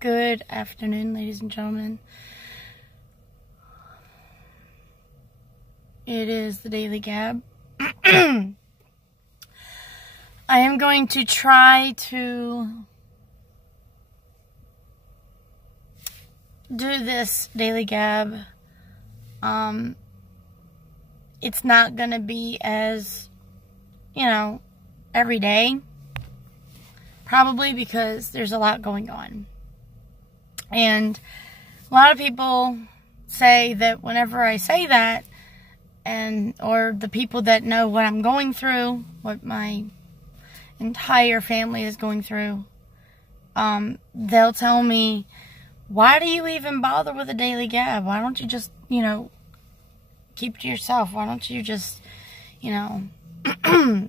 Good afternoon, ladies and gentlemen. It is the Daily Gab. I am going to try to do this Daily Gab. It's not going to be as, every day. Probably because there's a lot going on. And a lot of people say that whenever I say that, or the people that know what I'm going through, what my entire family is going through, they'll tell me, why do you even bother with a Daily Gab? Why don't you just, keep it to yourself? Why don't you just,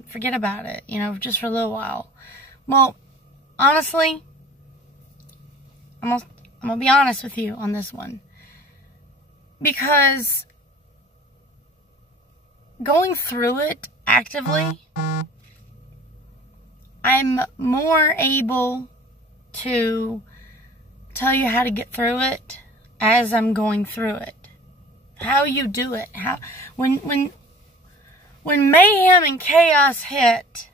forget about it, just for a little while? Well, honestly, I'm going to be honest with you on this one. Because going through it actively, I'm more able to tell you how to get through it as I'm going through it. How you do it. When mayhem and chaos hit,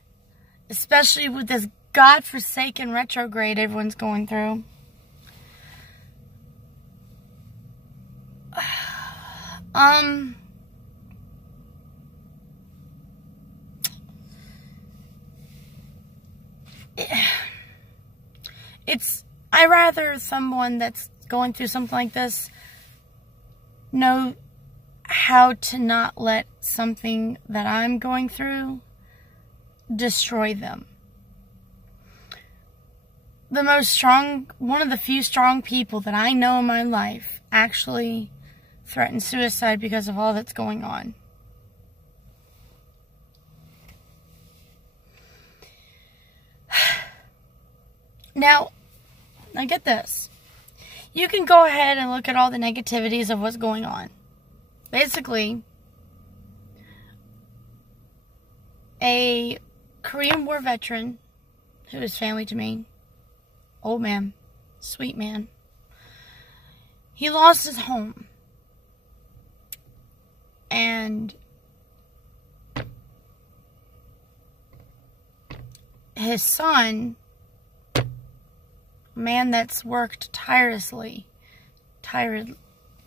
especially with this godforsaken retrograde everyone's going through, I rather someone that's going through something like this know how to not let something that I'm going through destroy them. One of the few strong people that I know in my life actually threatened suicide because of all that's going on. Now get this. You can go ahead and look at all the negativities of what's going on. Basically, a Korean War veteran who is family to me, old man, sweet man, he lost his home. And his son, a man that's worked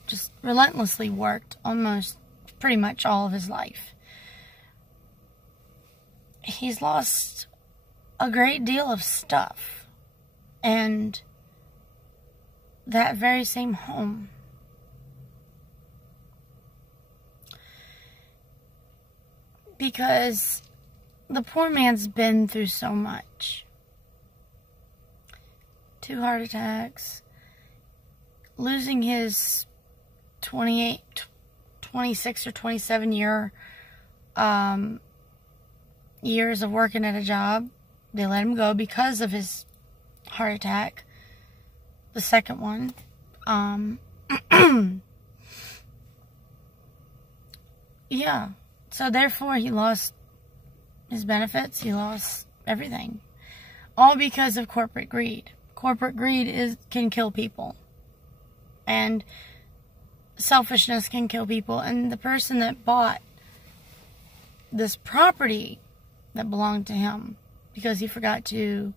just relentlessly worked almost pretty much all of his life. He's lost a great deal of stuff. And that very same home. Because the poor man's been through so much. 2 heart attacks. Losing his 26 or 27 years of working at a job. They let him go because of his heart attack. The second one. Yeah. So therefore he lost his benefits. He lost everything. All because of corporate greed. Corporate greed can kill people. And selfishness can kill people. And the person that bought this property that belonged to him, because he forgot to,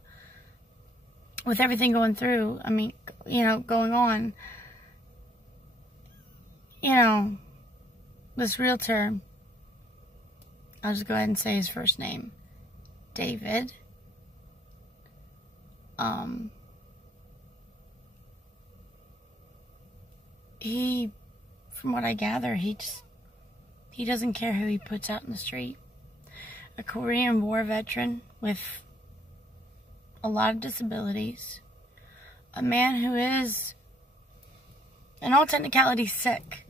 with everything going through, going on, this realtor, I'll just go ahead and say his first name, David, from what I gather, he doesn't care who he puts out in the street. A Korean War veteran with a lot of disabilities. A man who is, in all technicality, sick.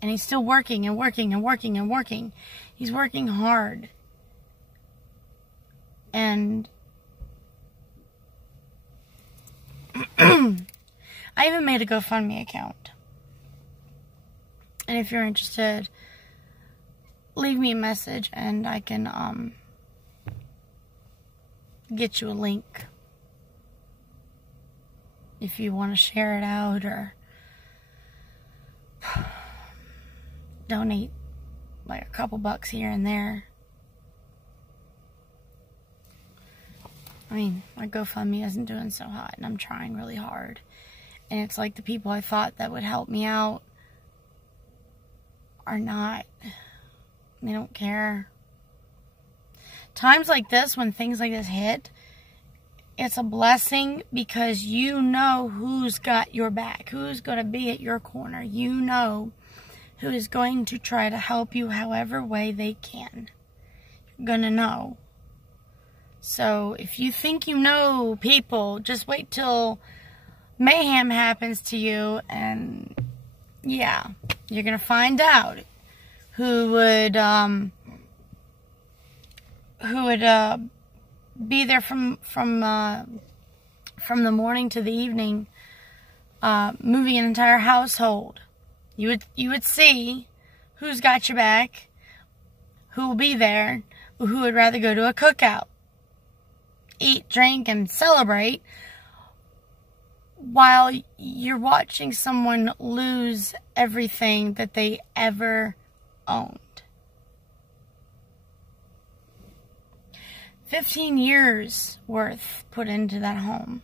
And he's still working and working and working and working. He's working hard. And I even made a GoFundMe account. And if you're interested, leave me a message and I can get you a link. if you want to share it out or donate like a couple bucks here and there. I mean, my GoFundMe isn't doing so hot, and I'm trying really hard. And it's like the people I thought that would help me out are not. They don't care. Times like this, when things like this hit, it's a blessing because you know who's got your back, who's going to be at your corner. You know who is going to try to help you however way they can. You're going to know. So if you think you know people, just wait till mayhem happens to you, and yeah, you're going to find out who would be there from the morning to the evening, moving an entire household. You would see who's got your back, who will be there, who would rather go to a cookout, eat, drink, and celebrate while you're watching someone lose everything that they ever owned. 15 years worth put into that home.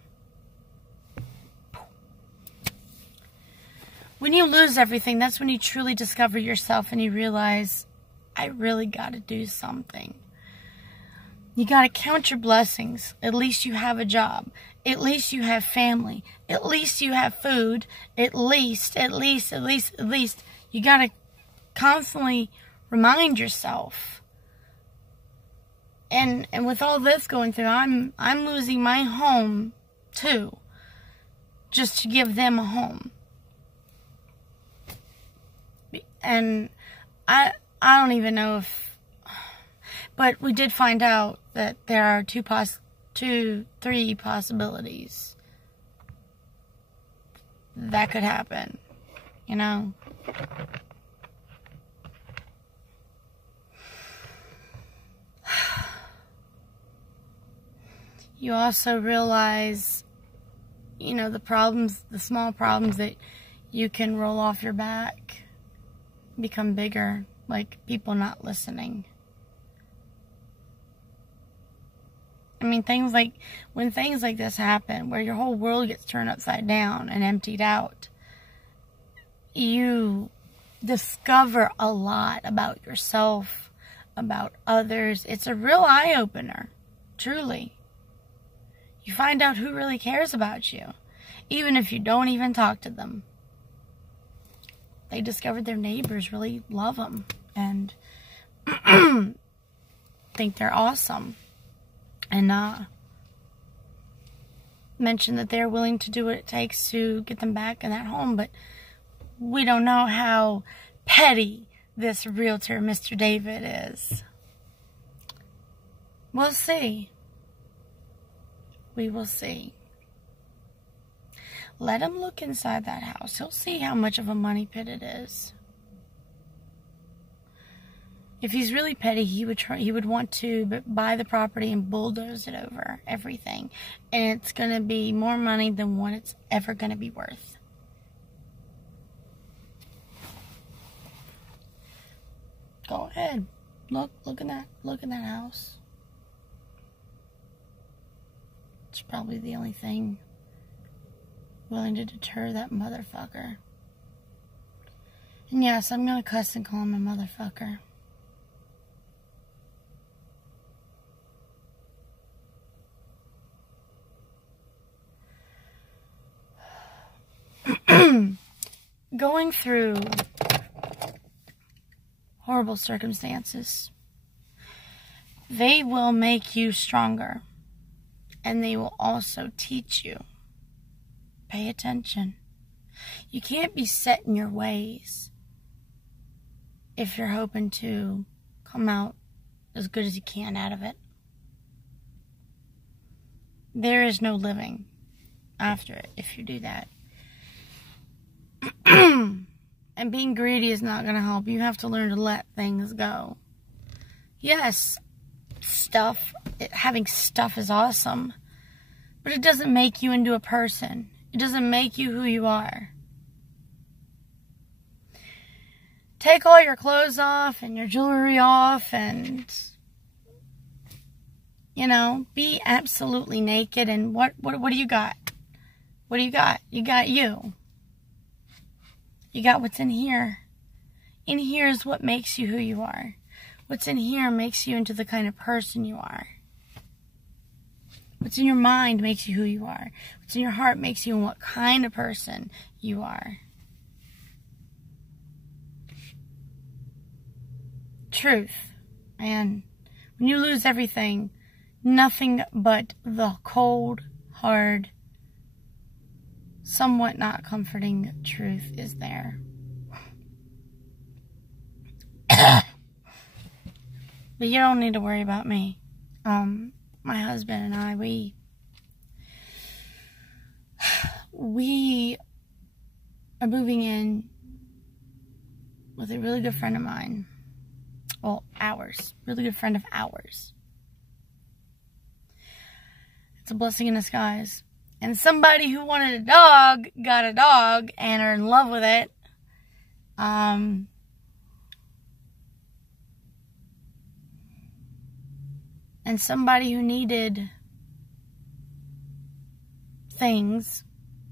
When you lose everything, that's when you truly discover yourself and you realize, I really got to do something. You got to count your blessings. At least you have a job. At least you have family. At least you have food. At least. You got to constantly remind yourself. And with all this going through, I'm losing my home too, just to give them a home. And I don't even know if, but we did find out that there are three possibilities that could happen, you know. You also realize, you know, the small problems that you can roll off your back become bigger, like people not listening. I mean, when things like this happen, where your whole world gets turned upside down and emptied out, you discover a lot about yourself, about others. It's a real eye-opener, truly. You find out who really cares about you, even if you don't even talk to them. They discovered their neighbors really love them and think they're awesome. And mention that they're willing to do what it takes to get them back in that home. But we don't know how petty this realtor, Mr. David, is. We'll see. We will see. Let him look inside that house. He'll see how much of a money pit it is. If he's really petty, he would want to buy the property and bulldoze it over everything. And it's going to be more money than what it's ever going to be worth. Go ahead. Look in that house. It's probably the only thing willing to deter that motherfucker. And yes, I'm gonna cuss and call him a motherfucker. Going through horrible circumstances, they will make you stronger, and they will also teach you. Pay attention. You can't be set in your ways if you're hoping to come out as good as you can out of it. There is no living after it if you do that. And being greedy is not going to help. You have to learn to let things go. Yes, having stuff is awesome, but it doesn't make you into a person. It doesn't make you who you are. Take all your clothes off and your jewelry off and, you know, be absolutely naked. And what do you got? What do you got? You got you. You got what's in here. In here is what makes you who you are. What's in here makes you into the kind of person you are. What's in your mind makes you who you are. What's in your heart makes you what kind of person you are. Truth. And when you lose everything, nothing but the cold, hard, somewhat not comforting truth is there. But you don't need to worry about me. My husband and I, we are moving in with a really good friend of mine. Well, ours. Really good friend of ours. It's a blessing in disguise. And somebody who wanted a dog got a dog and are in love with it. And somebody who needed things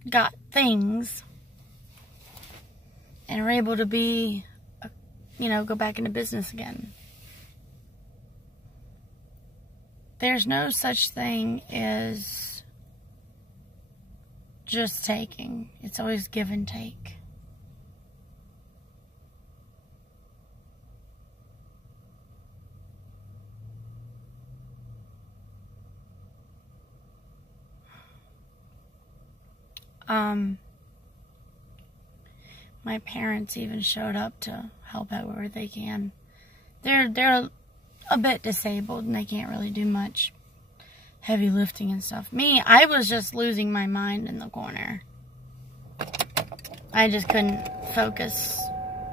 got things and are able to be, you know, go back into business again. There's no such thing as just taking. It's always give and take. My parents even showed up to help out where they can. They're a bit disabled and they can't really do much heavy lifting and stuff. Me, I was just losing my mind in the corner. I just couldn't focus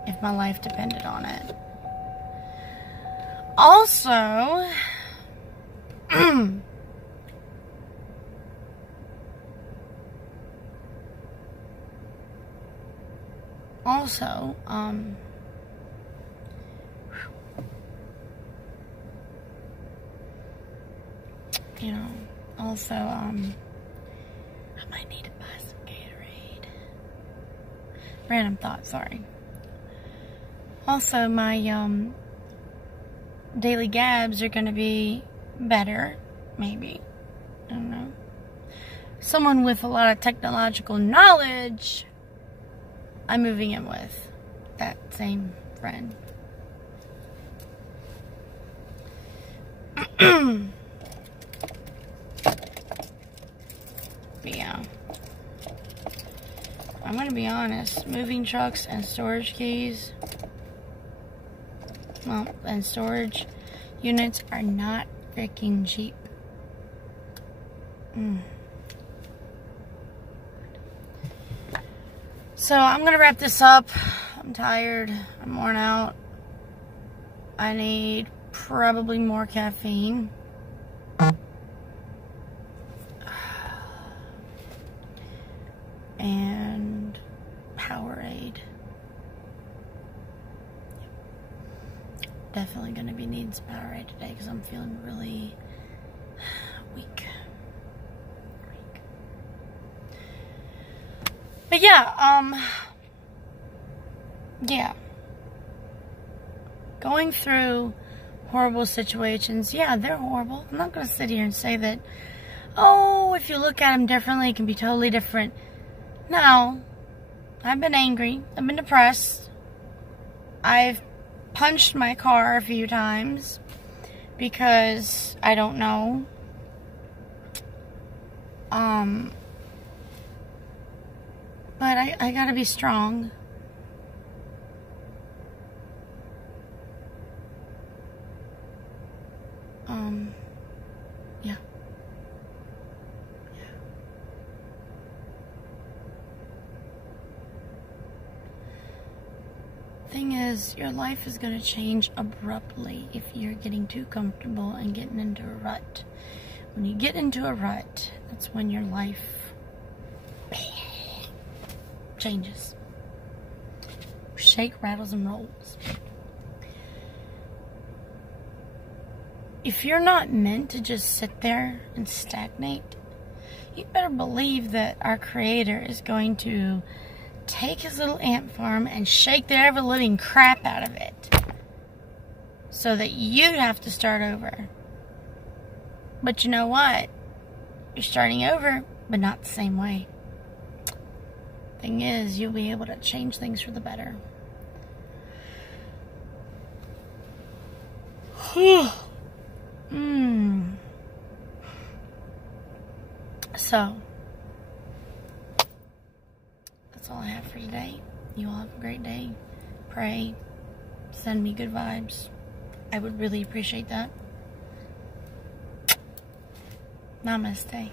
if my life depended on it. Also, you know, I might need to buy some Gatorade. Random thought, sorry. Also, my, daily gabs are gonna be better, maybe. I don't know. Someone with a lot of technological knowledge I'm moving in with. That same friend. Yeah. I'm gonna be honest. Moving trucks and storage keys, well, and storage units are not freaking cheap. So I'm gonna wrap this up. I'm tired. I'm worn out. I need probably more caffeine. And Powerade. Definitely gonna be needing some Powerade today because I'm feeling really weak. But yeah, yeah. Going through horrible situations, yeah, they're horrible. I'm not gonna sit here and say that, oh, if you look at them differently, it can be totally different. No, I've been angry. I've been depressed. I've punched my car a few times because I don't know. But I gotta be strong. Yeah. Thing is, your life is going to change abruptly if you're getting too comfortable and getting into a rut. When you get into a rut, that's when your life changes. Shake, rattles, and rolls. If you're not meant to just sit there and stagnate, you better believe that our Creator is going to take his little ant farm and shake the ever-living crap out of it so that you have to start over. But you know what? You're starting over, but not the same way. Thing is, you'll be able to change things for the better. So, that's all I have for today. You all have a great day. Pray. Send me good vibes. I would really appreciate that. Namaste.